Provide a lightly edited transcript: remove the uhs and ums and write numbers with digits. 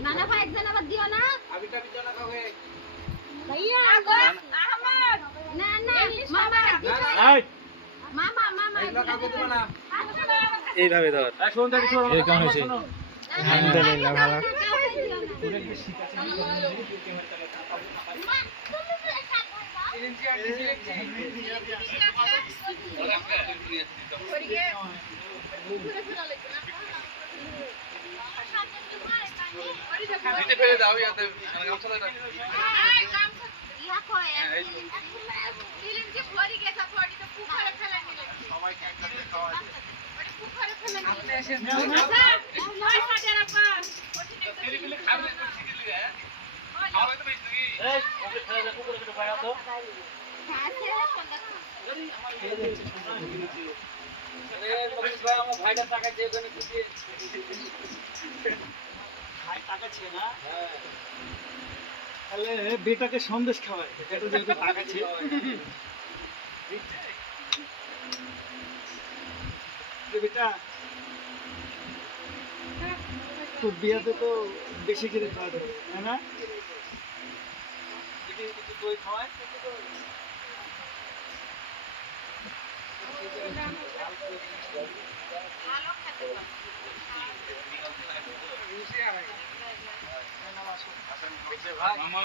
नाना भाई एक जना दियो ना अभी तक जना खाओगे भैया अहमद ना ना मामा मामा मामा এগুলা খাবো তো না এইভাবে ধর এই কেমন হয়েছে? আলহামদুলিল্লাহ ভালো। নিতে ফেলে দাও ইয়াতে গামছা দাও ইয়া কয় দিলেন যে ফরি গেছে ফরি তো পুকুরে ফেলে দিলেন সবাইকে একসাথে খাওয়া ওটা পুকুরে ফেলে দিলেন আপনি এসে ওই সাজের আপা তেরি মিলে খাবে তো শিখে লিগে খাওয়া তো বেশি এই ওকে ফেলে দে পুকুরে একটু বাইরে দাও আমার ভাইটা টাকা দিয়ে ওখানে খুশি ভাই টাকা ছিল না হ্যাঁ তাহলে বেটাকে সন্দেশ খাওয়ায় এটা যেহেতু টাকা ছিল বেটা তো বিয়াতে তো বেশি করে খাওয়া যাবে তাই না দই খাওয়ায় ভালো খেতে ভাই মামা